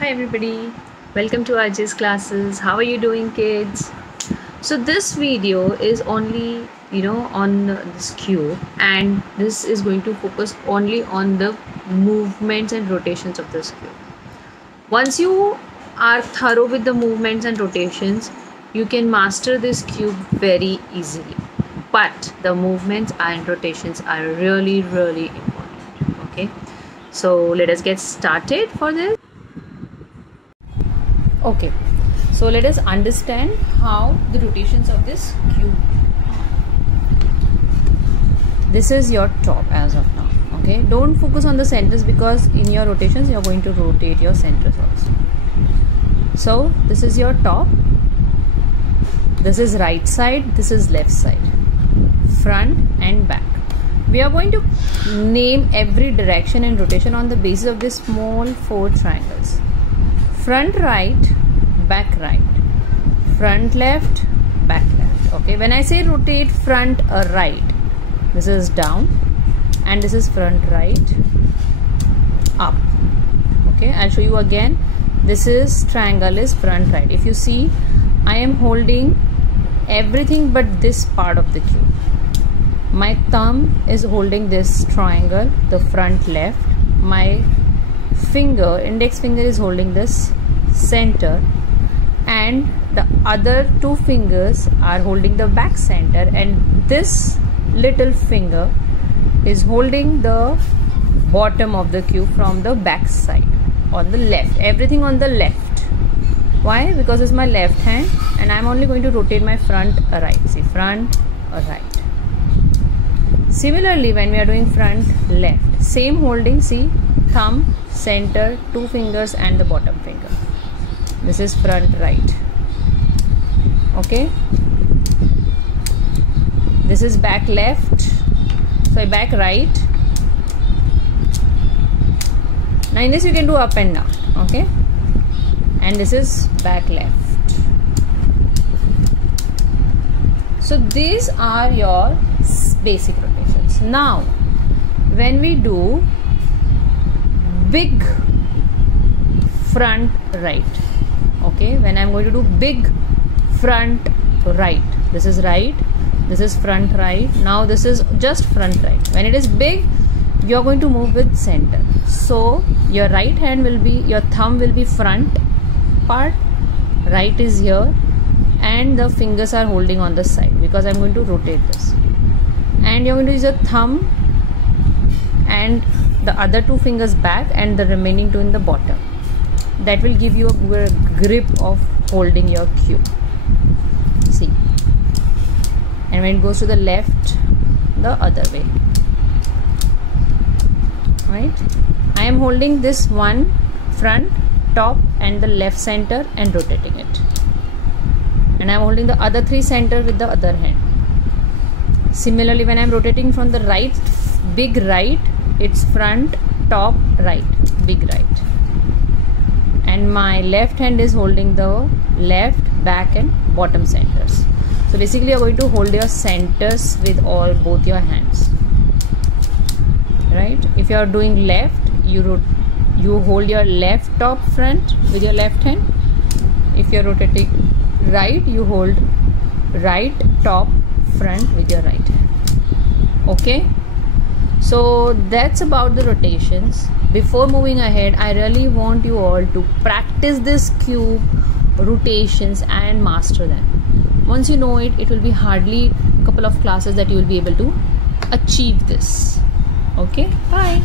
Hi everybody, welcome to RJ's classes. How are you doing, kids? So this video is only on this cube, and this is going to focus only on the movements and rotations of this cube. Once you are thorough with the movements and rotations, you can master this cube very easily. But the movements and rotations are really important. Okay, so let us get started for this. Okay, so let us understand how the rotations of this cube. This is your top as of now. Okay, don't focus on the centers because in your rotations you are going to rotate your centers also. So this is your top, this is right side, this is left side, front and back. We are going to name every direction and rotation on the basis of these small 4 triangles. Front right, back right, front left, back left. Okay, when I say rotate front right, this is down and this is front right, up. Okay, I'll show you again. This is triangle is front right. If you see, I am holding everything but this part of the cube. My thumb is holding this triangle, the front left. My finger, index finger, is holding this center, and the other 2 fingers are holding the back center, and this little finger is holding the bottom of the cube from the back side on the left. Everything on the left. Why? Because it's my left hand and I'm only going to rotate my front right. See, front right. Similarly, when we are doing front left, same holding. See, thumb, center, 2 fingers and the bottom finger. This is front right. Okay, this is back left, so back right. Now in this you can do up and down. Okay, and this is back left. So these are your basic rotations. Now when we do big front right, okay, when I'm going to do big front right, this is right, this is front right. Now this is just front right. When it is big, you're going to move with center. So your right hand will be, your thumb will be front part, right is here, and the fingers are holding on the side because I'm going to rotate this. And you're going to use your thumb and the other 2 fingers back and the remaining 2 in the bottom. That will give you a good grip of holding your cube. See, and when it goes to the left, the other way. Right, I am holding this one front, top and the left center and rotating it, and I am holding the other 3 center with the other hand. Similarly, when I am rotating from the right, big right, it's front, top, right, big right, and my left hand is holding the left, back and bottom centers. So basically you are going to hold your centers with both your hands. Right, if you are doing left, you hold your left top front with your left hand. If you are rotating right, you hold right top front with your right hand. Okay, so that's about the rotations. Before moving ahead, I really want you all to practice this cube rotations and master them. Once you know it, it will be hardly a couple of classes that you will be able to achieve this. Okay, bye.